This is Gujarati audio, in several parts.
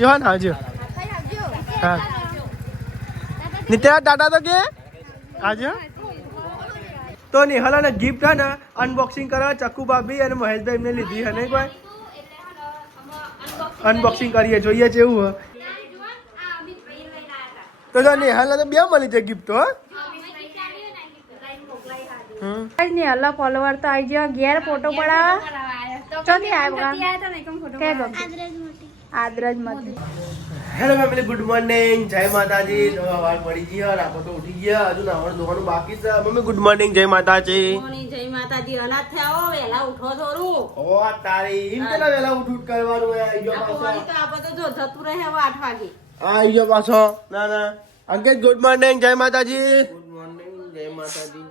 જો હા આવજો હા નિત્યા ટાટા તો કે આવજો તો નિહાલાને ગિફ્ટ હે ને અનબોક્સિંગ કરવા ચક્કુ ભાભી અને મહેશભાઈ એમને લીધી હે નહીં કોઈ અનબોક્સિંગ કરીએ જોઈએ છે એવું તો નિહાલને તો બે મળી છે ગિફ્ટ હો નિહાલના ફોલોવર તો આવી ગયો ઘેર ફોટો પડાવવા ચોથી આવ્યા આદરજ મત હેલો ફેમિલી ગુડ મોર્નિંગ જય માતાજી વાર પડી ગઈ અને આપણે તો ઉઠી ગયા હજુ નાવાનું ધોવાનું બાકી છે મમ્મી ગુડ મોર્નિંગ જય માતાજી જય માતાજી અનાથ થયા હો વેલા ઉઠો થોડું ઓ તારી ઇન કેલા વેલા ઉઠ કરવાનું આવી ગયો પાછો તો આપણે તો જો જતું રહે હવે 8 વાગે આવી ગયો પાછો ના ના અંકિત ગુડ મોર્નિંગ જય માતાજી ગુડ મોર્નિંગ જય માતાજી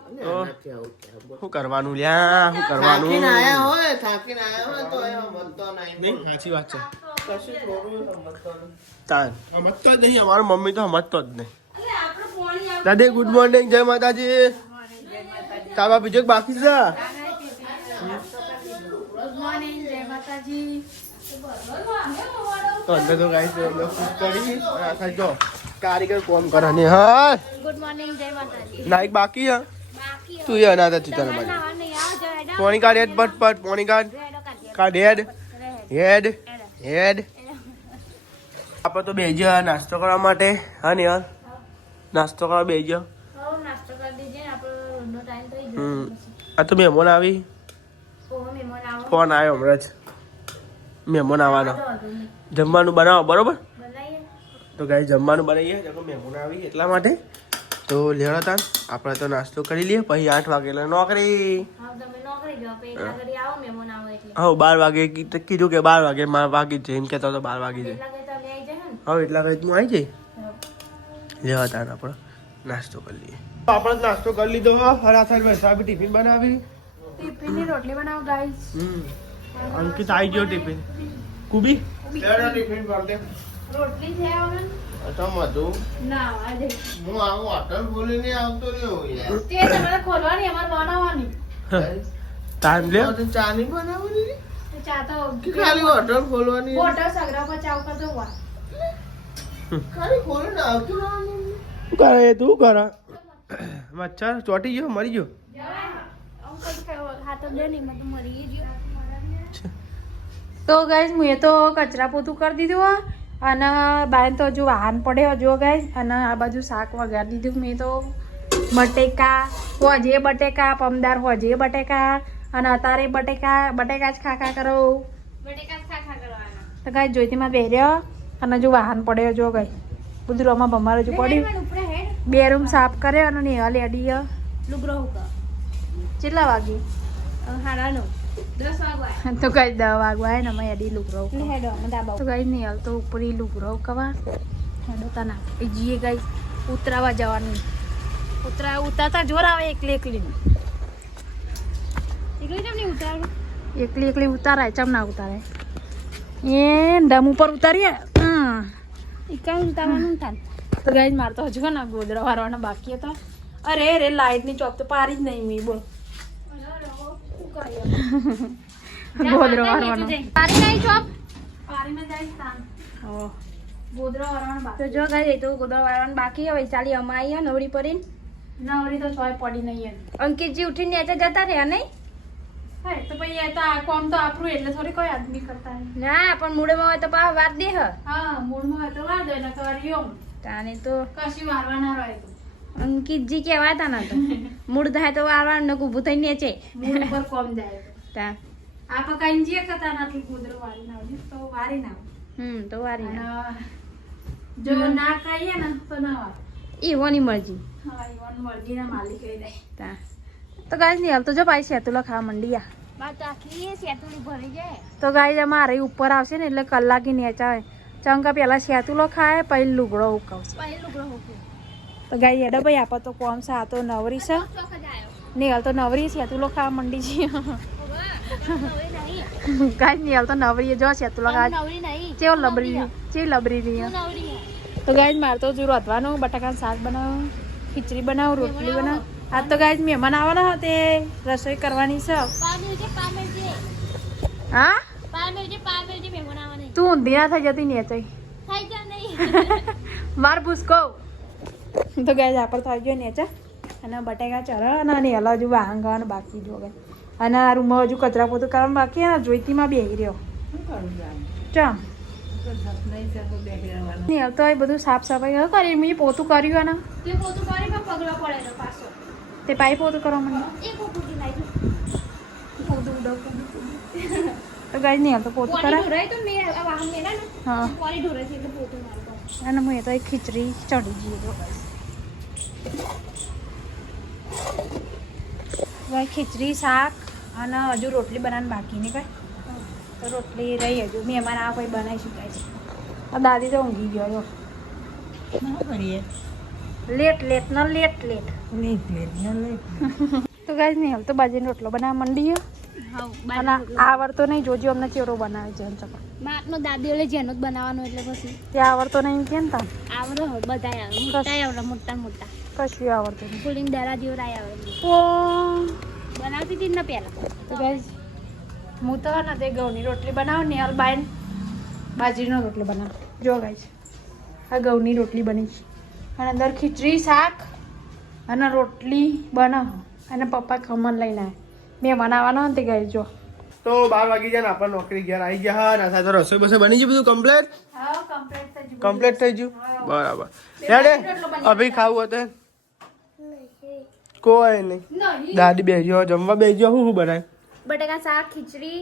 શું કરવાનું લ્યા શું કરવાનું થાકીને આયા હોય તો એ મતતો નહીં સાચી વાત છે કશું થોડું સમજતો નહીં તાન સમજતો જ નહીં અમારો મમ્મી તો સમજતો જ નહીં દાદી ગુડ મોર્નિંગ જય માતાજી તારા બીજો બાકી છે તો અંદર તો ગાઈસ અમે ખુશ કરી આ જો કારીગર કોમ કરે ને હા ગુડ મોર્નિંગ જય માતાજી નાઈક બાકી હે તું એ અનાથ હતી તારે બાજુ પોણી કાર્ડ હેડ પટ પટ પોણી કાર્ડ હેડ હેડ હેડ આપણે તો બેજ્યા નાસ્તો કરવા માટે હા ને યાર નાસ્તો કરવા બેજ્યા આ તો મહેમાન આવી ફોન આવ્યો હમણાં જ મહેમાન આવવાનો જમવાનું બનાવો બરોબર તો ગાઈ જમવાનું બનાવીએ મહેમાન આવી એટલા માટે તો લેવા તા આપણે તો નાસ્તો કરી લઈએ પછી 8 વાગે એટલે નોકરી હા 12 વાગે કીધું કે 12 વાગે વાગી જાય એમ કહેતો તો 12 વાગી જાય હવે એટલા કઈ તું આવી જાય લેવા તા આપણે નાસ્તો કરી લઈએ આપણે નાસ્તો કરી લીધો હરાસર બેસા ટિફિન બનાવી ટિફિનની રોટલી બનાવો ગાઈસ અંકિત આવી ગયો ટિફિન કુબી ટિફિન કર દે રોટલી છે આવન અચમતું ના આજે હું આવું હોટલ બોલીને આવતો રહ્યો યાર તે તમારે ખોલવાની અમાર બનાવવાની ટાઈમ લે ચા નહીં બનાવવાની ચા તો ખાલી હોટલ ખોલવાની હોટલ સગરા પર ચાવ કરતો વા ખાલી ખોલીને આવતો રહેવાનું શું કરે તું કરે મચ્છર ચોટી ગયો મરી ગયો તો ગાઈસ હું તો કચરા પોતું કરી દીધું અને બહાર તો હજુ વાહન પડ્યો જો ગાઈસ અને આ બાજુ શાક વગાડી દીધું મેં તો બટેકા હોજે બટેકા પમદાર હોજે બટેકા અને અત્યારે બટેકા જ ખાખા કરો તો ગાઈસ જોઈતીમાં બેર્યો અને હજુ વાહન પડ્યો જો ગાઈસ બધું રમા ભમાર હજુ પડ્યું બે રૂમ સાફ કર્યો અને નેહલ એડી કેટલા વાગે 9:30 તો કઈ 10 વાગવા ને અમે એડી લુગરો તો કઈ નહીં હાલ તો ઉપરી લુગરો કવા હેડો તાના જીએ ગઈ ઉતરાવા જવાનું ઉતારતા જોર આવે એકલી ઉતારાય ચમ ના ઉતારાય એ ડમ ઉપર ઉતારીએ ઉતારવાનું થાય તો ગઈ મારતો હજુ ને ગોદરા વારવાના બાકી હતા અરે લાઈટ ની ચોપ તો પારી જ નહીં મી બોલ ગોદરો વારવાનો પારી નહીં ચોપ પારીમાં જાય સ્થાન ઓ ગોદરો વારવાનો બાકી તો જો ગાય તો ગોદરો વારવાનો બાકી હવે ચાલી અમાઈ નવરી પડીને નવરી તો સોય પડી નહીં અંકિતજી ઉઠીને નેચે જતા રહ્યા નહીં હા તો પછી એ તો આ કોમ તો આપણું એટલે થોડી કોઈ આદમી કરતા ના પણ મૂળમાં હોય તો પા વાર દે હા મૂળમાં હોય તો વાર દે ન કરી યો તાને તો કશી વારવાના રહે તો અંકિતજી કેવા હતા ના તો મૂળ થાય તો વારવાનું નકું ઊભું થઈને નેચે મૂળ ઉપર કોમ જાય તા આ પકાઈને જે કતા નાથી ગોદરો વારી નાવજી તો વારી નાવ તો વારી નાવ જો ના કહીએ ને તો ના વાર ઈવોની મરજી હા ઈવોની મરજી ના માલિક કહી દે તા તો ગાઈસ ની હાલ તો જો ભાઈ સેતુલા ખાવા મંડીયા બાત આખી સેતુલી ભરી જાય તો ગાઈસ અમારે ઉપર આવશે ને એટલે કલાકી નેચા ચંકા પેલા સેતુલો ખાય પછી લુગડો ઉકાવશે તો ગાઈ એડા ભાઈ આપા તો કોમ છે આ તો નવરી છે ને હાલ તો નવરી સેતુલો ખાવા મંડી છે ગાઈસ ની હાલ તો નવરી જો સેતુલો ખાવા ચેવ લબરી રહી તો ગાઈસ માર તો જો રોધવાનું બટાકાનું શાક બનાવું ખીચડી બનાવું રોટલી બનાવું આ તો ગાઈસ મહેમાન આવવાના હતા તે રસોઈ કરવાની છે હા તું ઊંધી ના થઈ જતી ને માર ભૂસકો તો ગાય આપર તો આવી ગયો નેચા અને બટેકા ચરણ અને એલા હજુ વાંગવાનું બાકી જો ગઈ અને આ રૂમમાં હજુ કચરા પોતું કરવાનું બાકી અને જોઈતીમાં બેહી રહ્યો ચમ નહીં તો એ બધું સાફ સફાઈ કરી મેં પોતું કર્યું અને તે પોતું કરી પણ પગલો પડેલો પાછો તે પાઈ પોતું કરવા મને તો ગાય નહીં તો પોતું કરાય હા અને હું એ તો ખીચડી ચડી જઈએ ભાઈ ખીચડી શાક અને હજુ રોટલી બનાવવાની બાકી નહીં કઈ તો રોટલી રહી હજુ મહેમાન આ કોઈ બનાવી શકાય છે આ દાદી તો ઊંઘી ગયો જો લેટ તો ગાય નહીં હાલ તો બાજરીનો રોટલો બનાવવા માંડી ગયો અને આવડતો નહીં જોજો અમને ચેરો બનાવે છે ચપા માપનો દાદીઓ લે જેનો જ બનાવવાનો એટલે પછી ત્યાં આવડતો નહીં કેમ તા આવડે બધા આવડે મોટા મોટા કશું આવડતું નહીં ફૂલિંગ દારા જેવો રાય આવડે ઓ બનાવતી હતી ને પહેલા તો ગાઈસ હું તો ને તે ઘઉંની રોટલી બનાવું ને બાઈન બાજરીનો રોટલી બનાવ જો ગાઈસ આ ઘઉંની રોટલી બની છે અને અંદર ખીચડી શાક અને રોટલી બનાવો અને પપ્પા ખમણ લઈને આવે મેં બનાવવાનો ને તે ગાઈસ જો તો 12 વાગી જાય ને આપણે નોકરી ઘેર આવી ગયા ના થાય તો રસોઈ બસો બની ગઈ બધું કમ્પ્લીટ હા કમ્પ્લીટ થઈ ગયું બરાબર હેડે અભી ખાવું હતું કોઈ નહીં દાદી બેજો જમવા બેજો હું બનાય બટેકા શાક ખીચડી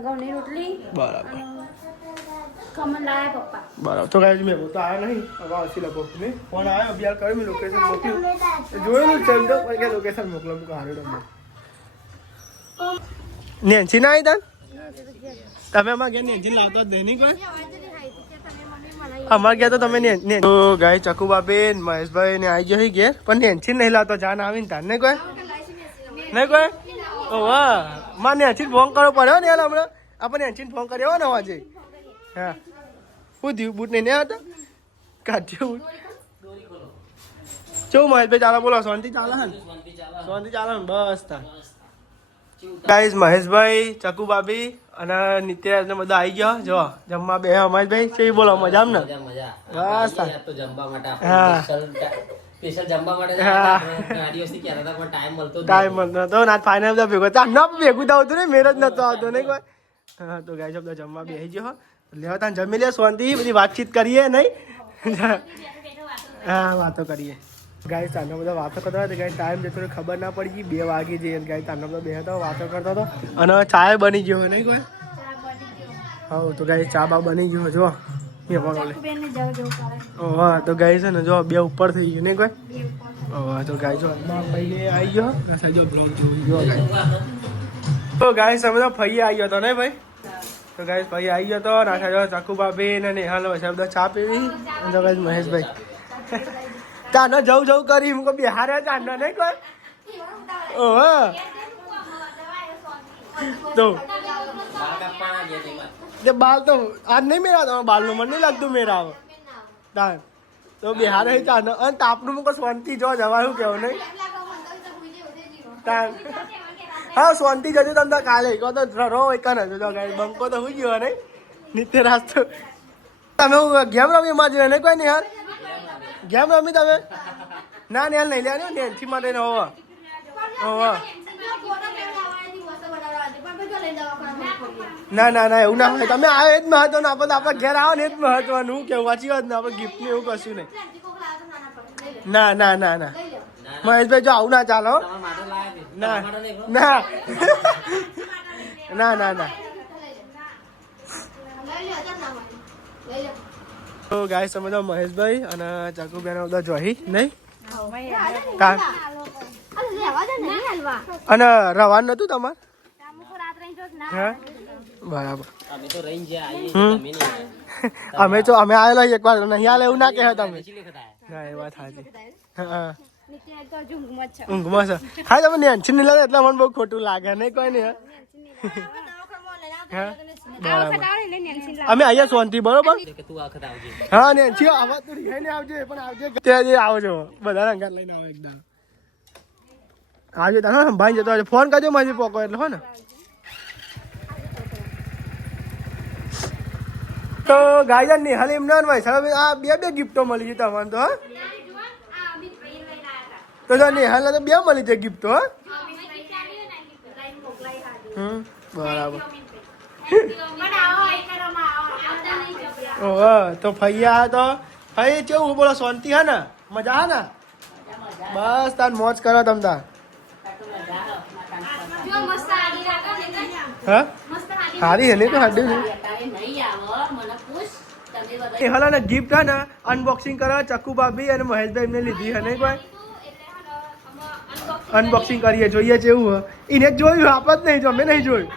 ઘઉંની રોટલી બરાબર ખમણ લાયા પપ્પા બરાબર તો કાંઈ મેં તો આવ્યો નહીં હવે આવશે લગો મેં ફોન આવ્યો અભ્યાસ કર્યો મેં લોકેશન મોકલ્યું જોયેલું છે એમ તો પણ કે લોકેશન મોકલો હું હારું નંબર નેન્સી ના આવી તમે અમારે ઘેર નેન્સી લાવતો જ નહીં કોઈ અમારે ઘેર તો તમે તો ગાય ચકુ બાબેન મહેશભાઈ ને આવી ગયો ઘેર પણ નેન્સી નહીં લાવતો જાન આવીને તાર નહીં કોઈ ઓ વાહ માં નેન્સી ફોન કરવો પડ્યો ને યાર હમણાં આપણે નેન્સી ફોન કર્યો ને આજે હા શું થયું બૂટ નહીં આવતા કાઢ્યો બૂટ ચો મહેશભાઈ ચાલો બોલો શાંતિ ચાલે ને શાંતિ ચાલે ને બસ તા ગાઈસ મહેશભાઈ ચકુ ભાભી અને નિત્યરાજ ને બધા આવી ગયા જો જમવા બે મહેશભાઈ છે બોલો મજા ને બસ તો જમવા માટે હા સ્પેશિયલ જમવા માટે દિવસથી કહેતા હતા પણ ટાઈમ મળતો ટાઈમ મળતો ના ફાઇનલ બધા ભેગો તા ન ભેગું આવતું ને મેરેજ નતો આવતો નહીં કોઈ હા તો ગાઈસ બધા જમવા બેસી ગયો લેવા તા જમી લે શાંતિ બધી વાતચીત કરીએ નહીં હા વાતો કરીએ ગાય તાનો બધા વાતો કરતા હતા ગાય ટાઈમ જતો ખબર ના પડી ગઈ 2 વાગી જઈએ ગાય તાનો બધા બે હતા વાતો કરતા હતો અને ચાય બની ગયો નહીં કોઈ હા તો ગાય ચા બા બની ગયો જો એ પણ હા તો ગાય છે ને જો બે ઉપર થઈ ગયું નહીં કોઈ હા તો ગાય જો ભાઈ આવી ગયો જો બ્લોગ જોઈ તો ગાય સમજો ફઈ આવી ગયો તો નહીં ભાઈ તો ગાય ફઈ આવી ગયો તો નાખા જો ચકુ ભાભી ને નેહાલો શબ્દ ચા પીવી તો ગાય મહેશભાઈ ચાનો જવું કરી મુકો બિહારે ચાનો નહીં કોઈ ઓહ તો તે બાલ તો આજ નહીં મેરા તો બાલ નું મને નહીં લાગતું મેરા આવે તાન તો બિહારે ચાનો અને તાપનું મુકો શાંતિ જો જવાનું કેવું નહીં તાન હા શાંતિ જજો તમને કાલે કહો તો રો એક ને જો ગાય બંકો તો હોઈ ગયો નહીં નિત્ય રાસ્તો તમે ગેમ રમી માં જોઈએ નહીં કોઈ નહીં યાર ગેમ રમી તમે ના ને નહીં લેવાનું નેન્સી માટે ને હોવા ના ના ના એવું ના હોય તમે આવ્યો એ જ મહત્વ ને આપણે આપણા ઘેર આવો ને એ જ મહત્વનું હું કેવું વાંચી વાત ને આપણે ગિફ્ટ ને એવું કશું નહીં ના ના ના ના મહેશભાઈ જો આવું ના ચાલો ના ના ના ના ના તો ગાય સમજો મહેશભાઈ અને ચકુ બેન બધા જોઈ નહીં અને રવાનું નતું તમારે હા બરાબર અમે તો અમે આવેલા એક વાર નહીં આલે એવું ના કહે તમે ના એ વાત સાચી હા ઊંઘમાં છે હા તમે નેન્સી નહીં લાગે એટલે મને બહુ ખોટું લાગે નહીં કોઈ નહીં હા બરાબર અમે અહીંયા શાંતિ બરોબર હા નેન્સી આવા તો રિહાઈને આવજે પણ આવજે ત્યાં આવજો બધા રંગાત લઈને આવો એકદમ આવજો તમે સંભાળી જતો ફોન કરજો મારી પોકો એટલે હો ને તો ગાયન નિહાલ એમના વૈશાલ આ બે ગિફ્ટો મળી છે તમને તો હા તો જો નિહાલ તો બે મળી છે ગિફ્ટો હા બરાબર ઓહ તો ફૈયા તો ફઈ કેવું બોલો શાંતિ હે ને મજા હે ને બસ તાર મોજ કરો તમ તાર હા સારી હે ને તો હાડી ને હલો ને ગિફ્ટ હે ને અનબોક્સિંગ કરો ચક્કુ ભાભી અને મહેશભાઈ એમને લીધી હે નહીં કોઈ અનબોક્સિંગ કરીએ જોઈએ છે એવું એને જોયું આપ જ નહીં જો અમે નહીં જોયું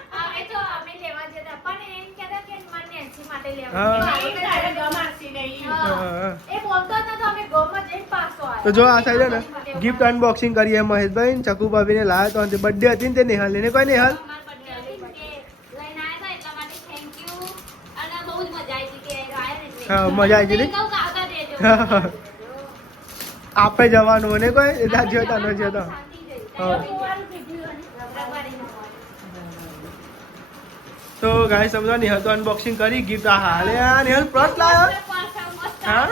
તો જો આ સાઈડ ને ગિફ્ટ અનબોક્સિંગ કરીએ મહેશભાઈ ચકુ ભાભીને લાવ્યા તો બર્થડે હતી ને તે નિહાલ ને કોઈ નિહાલ હા મજા આવી ગઈ આપે જવાનું ને કોઈ એટલા જોતા ન જોતા તો ગાઈસ સમજો નિહાલ તો અનબોક્સિંગ કરી ગિફ્ટ આ હાલે આ નિહાલ પ્લસ લાવ્યો હા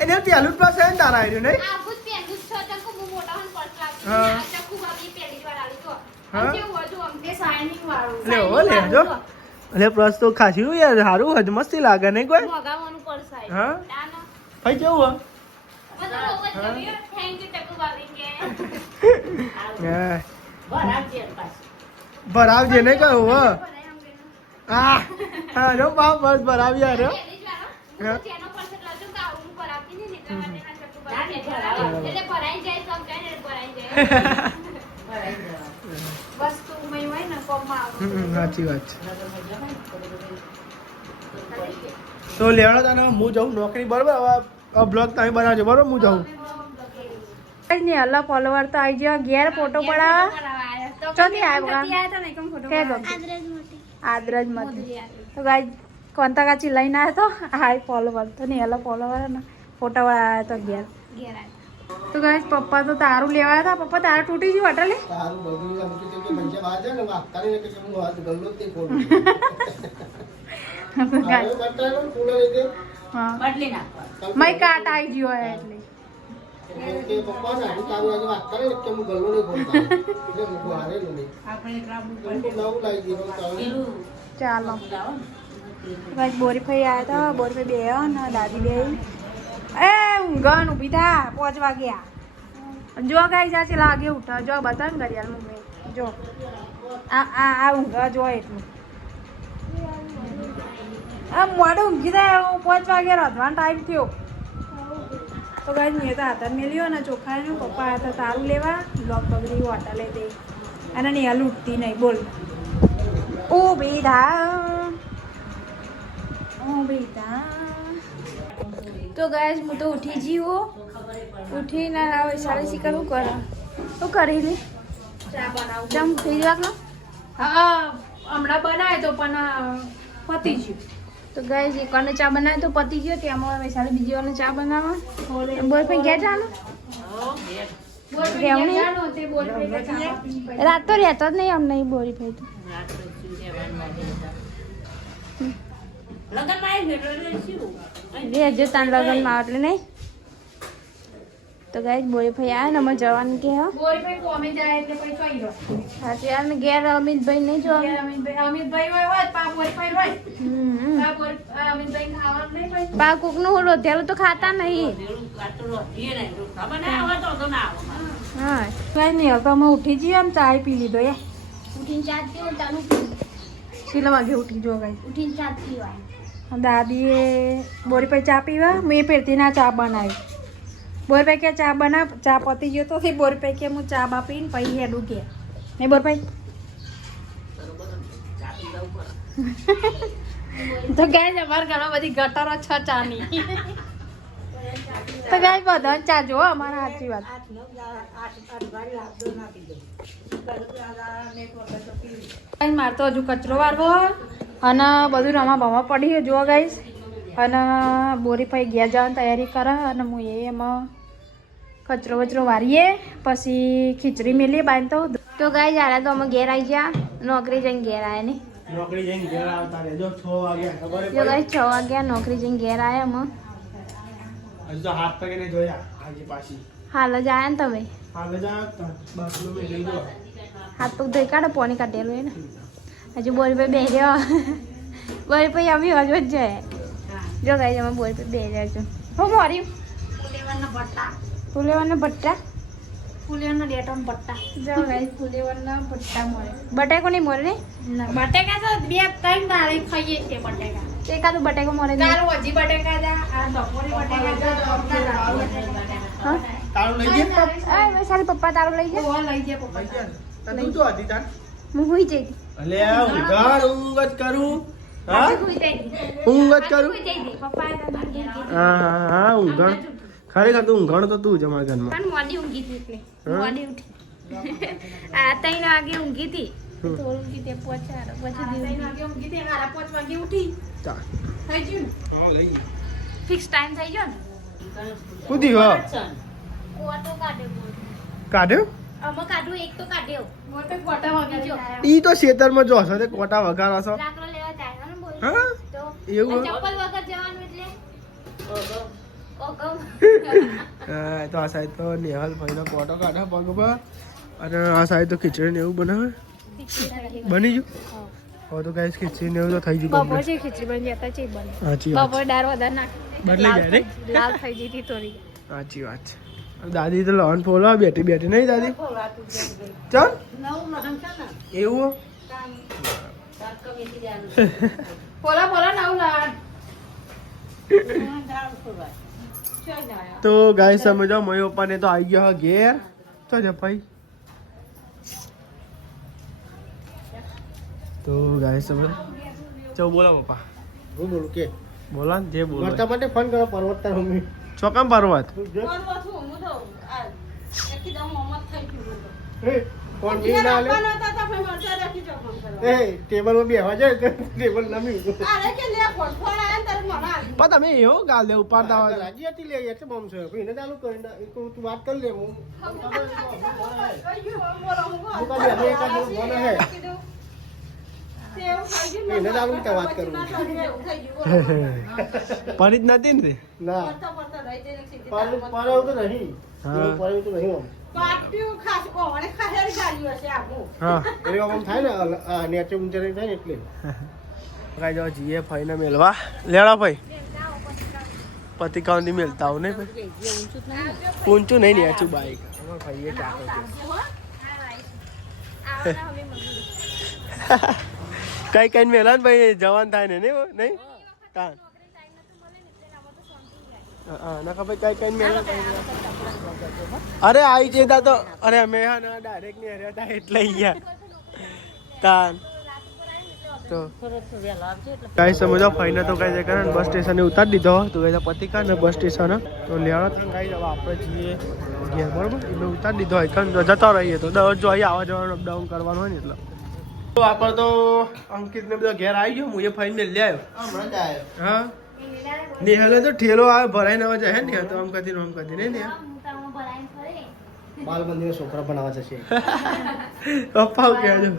એને પેલું પ્લસ છે ને તારા આવ્યું નહીં જો એટલે પ્લસ તો ખાસી યાર સારું હજ મસ્તી લાગે નહીં કોઈ હા ભાઈ કેવું ભરાવજે નહીં કહું હા હા જો બાપ બસ ભરાવ્યા રે સાચી વાત છે તો લેવડો તને હું જાઉં નોકરી બરોબર હવે બ્લોગ તમે બનાવજો બરોબર હું જાઉં ને અલ્લા ફોલોવર તો આવી ગયો ઘેર ફોટો પડાવવા ચોથી આવ્યો આદરજ મત તો ગાય કોંતા કાચી લઈને આવ્યો તો હાય ફોલોવર તો નહીં અલ્લા ફોલોવર ને ફોટા વાળા આવ્યા તો ઘેર તો ગાય પપ્પા તો તારું લેવા હતા પપ્પા તારું તૂટી ગયું હોટલે મય કાટ આવી ગયો એટલે ચાલો બોરીફાઈ આવ્યા હતા બોરીફાઈ બે ને દાદી બે એ ઊંઘન ઊભી થા 5 વાગ્યા જો ગાઈ જાચી લાગે ઉઠા જો બતાવ ઘડિયાળ મમ્મી જો આ ઊંઘા જો એટલું આ મોડું ઊંઘી થાય 5 વાગે રોધવાનો ટાઈમ થયો તો ગાઈ મેં તો હાથ મેલ્યો ને ચોખાનું પપ્પા હતા તારું લેવા બ્લોક બગડી હોટલે દે અને નિહાલ ઉઠતી નહીં બોલ ઊભી થા તો ગાય હું તો ઉઠી જીવો ઉઠીને હવે સારી શીખર શું કરે શું કરી લે જમ થઈ જવાનો હા હમણાં બનાવે તો પણ પતી ગયું તો ગાય એકવારને ચા બનાવે તો પતી ગયો તેમાં હવે સારી બીજી વારને ચા બનાવવા બોલ ભાઈ ગયા ચાલો રાત તો રહેતો જ નહીં અમને બોરી ભાઈ તો રહેજો તાન લગનમાં એટલે નહીં તો ગાય બોરી ભાઈ આવે ને અમે જવાનું કે હા સાચી યાર ને ઘેર અમિતભાઈ નહીં જો પા કોક નું રોધેલું તો ખાતા નહીં હા કઈ નહીં હવે અમે ઉઠી જઈએ આમ ચા પી લીધો યાર ઉઠીને ચા પીવો તાનું કેટલા વાગે ઉઠી જો ગાય ઉઠીને ચા પીવાય દાદીએ બોરીભાઈ ચા પીવા મેં પેરતી ના ચા બનાવી બોરીભાઈ કે ચા બનાવ ચા પતી ગયો તો બોરીભાઈ કે હું ચા બા પીને પછી હેડું કે નહીં બોરીભાઈ તો ગાય અમારા ઘરમાં બધી ગટરો છ ચાની તો ગાય બધા ચા જો અમારા સાચી વાત મારે તો હજુ કચરો વારવો અને બધું રમા ભમા પડી જો ગાઈશ અને બોરીભાઈ ગયા જવાની તૈયારી કરે અને હું એમાં કચરો વચરો વારીએ પછી ખીચડી મેલીએ બાંધ તો ગાય જ્યારે તો અમે ઘેર આવી ગયા નોકરી જઈને ઘેર આવ્યા ને નોકરી જઈને ઘેર આવતા રહેજો 6 વાગ્યા ખબર જો ગાઈસ 6 વાગ્યા નોકરી જઈને ઘેર આયા અમે હજુ તો હાથ પગે જોયા આજે પાછી હાલ જ આયા ને તમે હાલ જ બસ નો મેં લઈ ગયો હાથ પગ ધોઈ કાઢો પાણી કાઢેલું એને હજુ બોરી પર બેહ્યો બોરી પર અમે હજુ જ જાય જો ગાઈસ અમે બોરી પર બેહી રહ્યા છું હું મોર્યું ફુલેવરના ભટ્ટા ફૂલેવરના ડેટોન પટ્ટા જો ગાઈસ ફુલેવરના ભટ્ટા મળે બટાકો નહીં મળે ને બટેકા તો 2-3 દાડે ખાઈએ છે બટેકા એકાદું બટાકો મળે ને કાલ હજી બટેકા જા આ બપોરે બટેકા જા હા તારું લઈ ગયા એ સારી પપ્પા તારું લઈ જા લઈ જાય પપ્પા તું તો હતી તાર હું હુઈ જઈ અલે ઊંઘ જ કરું હા હુઈ જઈ ઊંઘ જ કરું હુઈ જઈ પપ્પા હા ઊંઘણ ખરેખર તું ઊંઘણ તો તું જ અમારા ઘરમાં પણ મોડી ઊંઘી હતી એટલે મોડી ઉઠી આ 3 વાગે ઊંઘી હતી થોડું ઊંઘી તે પછી 3 વાગે ઊંઘી હતી 5 વાગે ઉઠી ચાલ થઈ ગયું હા લઈ ગયા ફિક્સ ટાઈમ થઈ ગયો ને કુદી હો કોટો કાઢ્યો અમે કાઢું એક તો કાઢ્યો મોટો કોટા વાગી જો ઈ તો ખેતરમાં જો હશે તે કોટા વગાડો છો લાકડો લેવા જાય ને બોલ હા તો એવું ચપ્પલ વગર જવાનું એટલે ઓગો હા તો આ સાઈડ તો નેહલ ભાઈનો કોટો કાઢે પગ પર અને આ સાઈડ તો ખીચડી ને એવું બનાવે બની ગયું હવે તો ગાઈસ ખીચડી ને એવું તો થઈ ગયું બપોર છે ખીચડી બની જતા છે બને સાચી વાત બપોર દાળ વધારે નાખ બદલી જાય ને લાલ થઈ જઈ હતી થોડી સાચી વાત છે દાદી તો લોન ફોલો બેઠી બેઠી નહીં દાદી ચાલ એવું પોલા પોલા નવ લાડ તો ગાય સમજો મય પપ્પાને તો આવી ગયો ઘેર તો જપાઈ તો ગાય સમજ ચો બોલા પપ્પા હું બોલું કે બોલા ને જે બોલો વર્તા માટે ફોન કરો પર્વતતા મમ્મી ચોકામ પર્વત કોણ બી ના લે એ ટેબલ માં બેહવા જાય તો ટેબલ નમી પણ તમે એવો ગાલ દે ઉપાડતા હોય રાજી હતી લે એટલે બમ છે એને ચાલુ કરીને તું વાત કરી લે હું એને ચાલુ રીતે વાત કરું પડી જ નથી ને ના પર તો નહીં હા પર તો નહીં હા એ આમ થાય ને નેચે ઊંચે થાય ને એટલે કાઈ જો જીએ ભાઈને મેલવા લેડા ભાઈ પતિકાઉની મેલતા હો ને ભાઈ ઊંચું નહીં નેચું બાઈક અમાર ભાઈએ ચાકો કઈ કઈ મેલા ને ભાઈ જવાન થાય ને નહીં તાન ના ખબર કઈ કઈ મેલા અરે આવી જતા તો અરે અમે હા ના ડાયરેક્ટ ની હર્યા હતા એટલે ગયા તાન તો કઈ સમજો ફાઈને તો કઈ જગ્યા બસ સ્ટેશને ઉતારી દીધો તો કઈ પતિકા ને બસ સ્ટેશન તો લેવા તો કઈ જવા આપણે જઈએ ઘેર બરોબર એટલે ઉતારી દીધો હોય કારણ જતા રહીએ તો દરરોજ જો અહીં આવવા જવાનું અપડાઉન કરવાનું હોય ને એટલે તો આપણે તો અંકિત ને બધો ઘેર આવી ગયો હું એ ફાઈને લે આવ્યો હમણાં જ આવ્યો હા નેહલે તો ઠેલો આવે ભરાઈને આવે જાય ને તો આમ કદી નહીં ને બાલ મંદિર છોકરા બનાવવા જશે પપ્પા કહેજો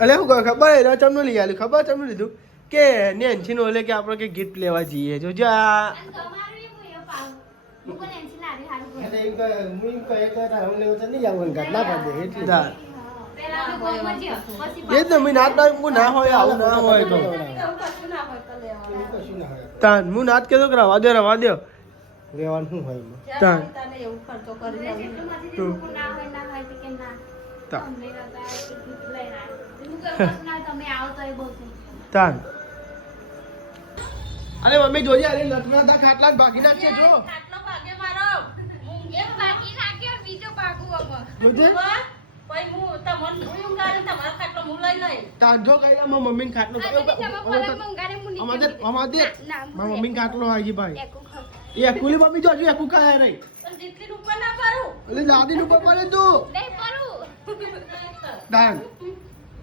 અલે શું ખબર ચમનું લઈ આવ્યું ખબર ચમનું લીધું કે નેન્સી નો કે આપણે કે ગિફ્ટ લેવા જઈએ જો જા એ જ ને નાત ના હોય આવું ના હોય તો તાન હું નાત કેતો કે રવા દે રેવાનું શું હોય તાન તાન અરે મમ્મી જોજે અરે લટના તા ખાટલા જ ભાગી નાખશે જો તાજો કઈલા માં મમ્મી ને ખાટલો અમારે મમ્મી ખાટલો આવી ભાઈ એ કુલી મમ્મી જો એકુ કાય રહી એટલે દાદી નું ઉપર પડે તું દાન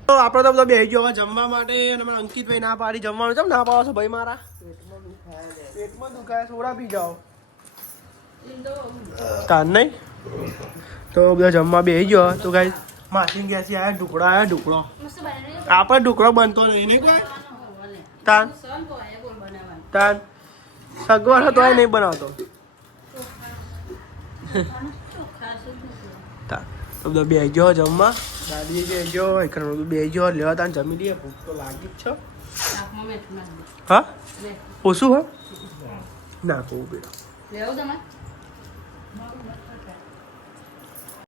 તો આપણે તો બધા બેહી ગયો હવે જમવા માટે અને મને અંકિતભાઈ ના પાડી જમવાનું છે ના પાડો છો ભાઈ મારા પેટમાં દુખાય સોડા પી જાઓ તાન નહીં તો બધા જમવા બેસી ગયો તો ગાઈ માસી ગેસી આયા ઢોકળા આયા ઢોકળો આપણે ઢોકળો બનતો નહીં ને કોઈ તાન તાન સગવડ હતો એ નહીં બનાવતો તાન તો બધા બેસી ગયો જમવા દાદી બેસી ગયો એકણ બધું બેસી ગયો લેવા તાન જમી લઈએ ભૂખ તો લાગી જ છે હા ઓછું હા નાખવું બેટા લેવું તમે